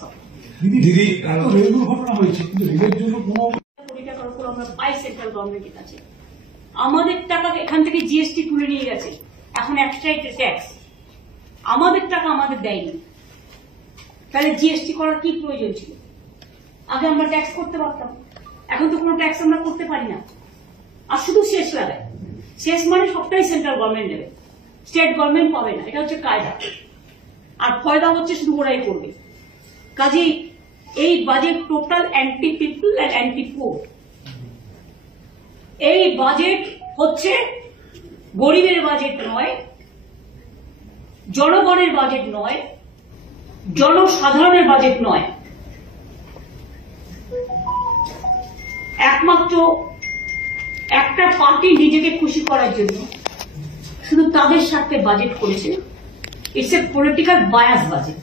সব। দিদি রেল দুর্ঘটনা হয়েছে, কিন্তু রেলের জন্য কোনো কোটি টাকার উপর আমরা পাই সেন্ট্রাল গভর্নমেন্টের কাছে। আমাদের টাকা এখান থেকে জিএসটি তুলে নিয়ে গেছে, এখন এক্সট্রা ট্যাক্স। আমাদের টাকা আমাদের দেয়নি, তাহলে জিএসটি করার কি প্রয়োজন ছিল? আগে আমরা ট্যাক্স করতে পারতাম, এখন তো কোনো ট্যাক্স আমরা করতে পারি না। আর শুধু শেষ লাগায়, শেষ মানে সবটাই সেন্ট্রাল গভর্নমেন্ট দেবে, স্টেট গভর্নমেন্ট পাবে না, এটা হচ্ছে কায়দা। আর ফয়দা হচ্ছে শুধু ওরাই করবে। কাজেই এই budget total anti people and anti poor. এই বাজেট হচ্ছে গরিবের বাজেট নয়, জনগণের বাজেট নয়, জনসাধারণের বাজেট নয়। একমাত্র একটা পার্টি নিজেকে খুশি করার জন্য শুধু তাদের স্বার্থে বাজেট করেছে। It's a political bias budget.